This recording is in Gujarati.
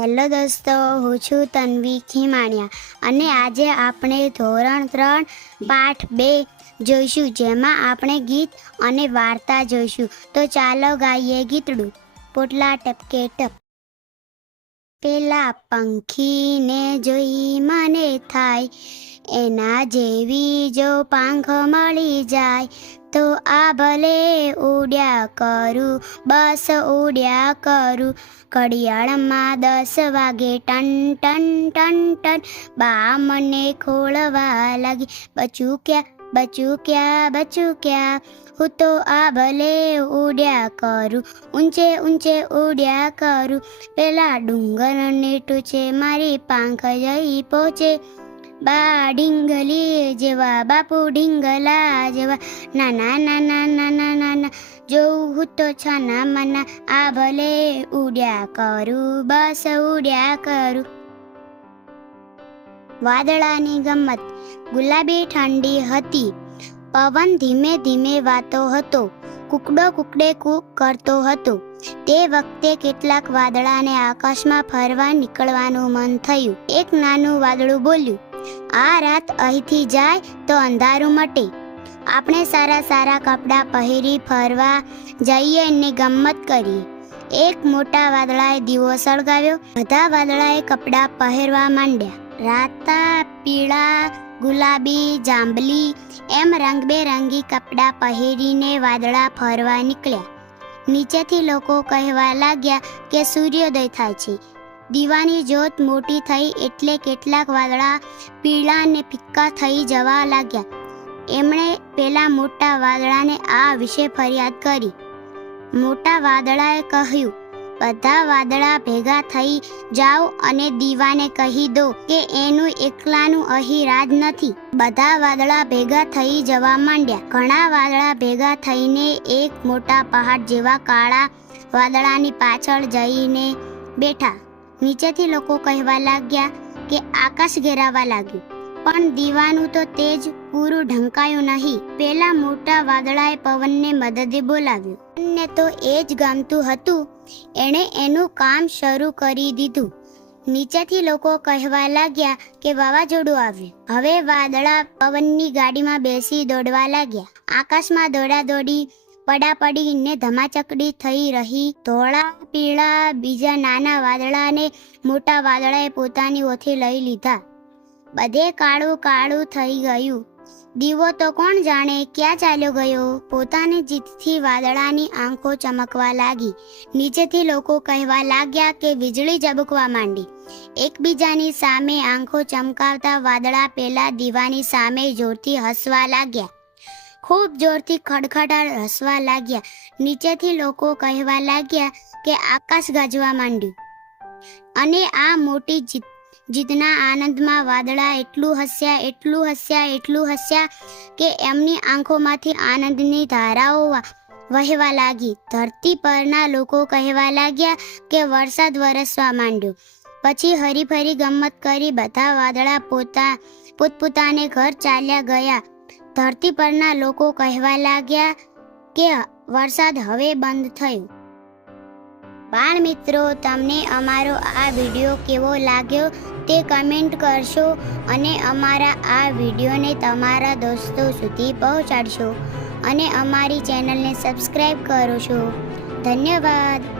હેલો દોસ્તો, હું છું તન્વી ખીમાણિયા અને આજે આપણે ધોરણ 3 પાઠ 2 જોઈશું, જેમાં આપણે ગીત અને વાર્તા જોઈશું. તો ચાલો ગાઈએ ગીતડું. પોટલા ટપકે ટપ. પેલા પંખીને જોઈ મને થાય, એના જેવી જો પાંખ મળી જાય તો આ ભલે ઉડ્યા કરું, બસ ઉડ્યા કરું. ઘડિયાળમાં 10 વાગે ટન ટન ટન ટન, બા મને ખોળવા લાગી, બચું ક્યાં બચું ક્યાં. હું તો આ ભલે ઉડ્યા કરું, ઊંચે ઊંચે ઉડ્યા કરું. પેલા ડુંગરને ટોચે મારી પાંખ જઈ પહોંચે, બા ઢીંગલી જેવા, બાપુ ઢીંગલા જેવા. નાના નાના નાના નાના, જોઉં હું તો છાના માના, આ ભલે ઉડ્યા કરું, બસ ઉડ્યા કરું. વાદળાની ગમત. ગુલાબી ઠંડી હતી, પવન ધીમે ધીમે વાતો હતો, કુકડો કુકડે કૂક કરતો હતો. તે વખતે કેટલાક વાદળાને આકાશમાં ફરવા નીકળવાનું મન થયું. એક નાનું વાદળું બોલ્યું, આ રાત અહીંથી જાય તો અંધારું મટે, આપણે સારા સારા કપડાં પહેરી ફરવા જઈએ ને ગમત કરીએ. એક મોટા વાદળાએ દીવો સળગાવ્યો. બધા વાદળાએ કપડાં પહેરવા માંડ્યા. રાતા, પીળા, ગુલાબી, જાંબલી એમ રંગબેરંગી કપડાં પહેરીને વાદળા ફરવા નીકળ્યા. નીચેથી લોકો કહેવા લાગ્યા કે સૂર્યોદય થાય છે. દીવાની જ્યોત મોટી થઈ એટલે કેટલાક વાદળા પીળા ને ફિક્કા થઈ જવા લાગ્યા. એમણે પેલા મોટા વાદળાને આ વિશે ફરિયાદ કરી. મોટા વાદળાએ કહ્યું, બધા વાદળા ભેગા થઈ જાઓ અને દીવાને કહી દો કે એનું એકલાનું અહીં રાજ નથી. બધા વાદળા ભેગા થઈ જવા માંડ્યા. ઘણા વાદળા ભેગા થઈને એક મોટા પહાડ જેવા કાળા વાદળાની પાછળ જઈને બેઠા. નીચેથી લોકો કહેવા લાગ્યા કે આકાશ ઘેરાવા લાગ્યું, પણ દીવાનું તો તેજ પૂરું ઢંકાયું નહીં. પેલા મોટા વાદળાએ પવનને મદદે બોલાવ્યો. પવનને તો એ જ ગમતું હતું, એણે એનું કામ શરૂ કરી દીધું. નીચેથી લોકો કહેવા લાગ્યા કે વાવાઝોડું આવ્યું. હવે વાદળા પવનની ગાડીમાં બેસી દોડવા લાગ્યા. આકાશમાં દોડાદોડી, પડાપડી ને ધમાચકડી થઈ રહી. ધોળા, પીળા, બીજા નાના વાદળાને મોટા વાદળાએ પોતાની ઓથે લઈ લીધા. બધે કાળું કાળું થઈ ગયું. દીવો તો કોણ જાણે ક્યાં ચાલ્યો ગયો. પોતાની જીતથી વાદળાની આંખો ચમકવા લાગી. નીચેથી લોકો કહેવા લાગ્યા કે વીજળી ઝબકવા માંડી. એકબીજાની સામે આંખો ચમકાવતા વાદળા પેલા દીવાની સામે જોરથી હસવા લાગ્યા. ખૂબ જોરથી ખડખડાટ હસવા લાગ્યા. નીચેથી લોકો કહેવા લાગ્યા કે આકાશ ગાજવા માંડ્યું. અને આ મોટી જીતના આનંદમાં વાદળા એટલું હસ્યા કે એમની આંખોમાંથી આનંદની ધારાઓ વહેવા લાગી. ધરતી પરના લોકો કહેવા લાગ્યા કે વરસાદ વરસવા માંડ્યો. પછી હરીફરી ગમત કરી બધા વાદળા પોતપોતાને ઘર ચાલ્યા ગયા. ધરતી પરના લોકો કહેવા લાગ્યા કે વરસાદ હવે બંધ થયો. બાળ મિત્રો, તમને અમારો આ વિડીયો કેવો લાગ્યો તે કમેન્ટ કરશો અને અમારા આ વિડીયોને તમારા દોસ્તો સુધી પહોંચાડશો અને અમારી ચેનલને સબસ્ક્રાઈબ કરો છો. ધન્યવાદ.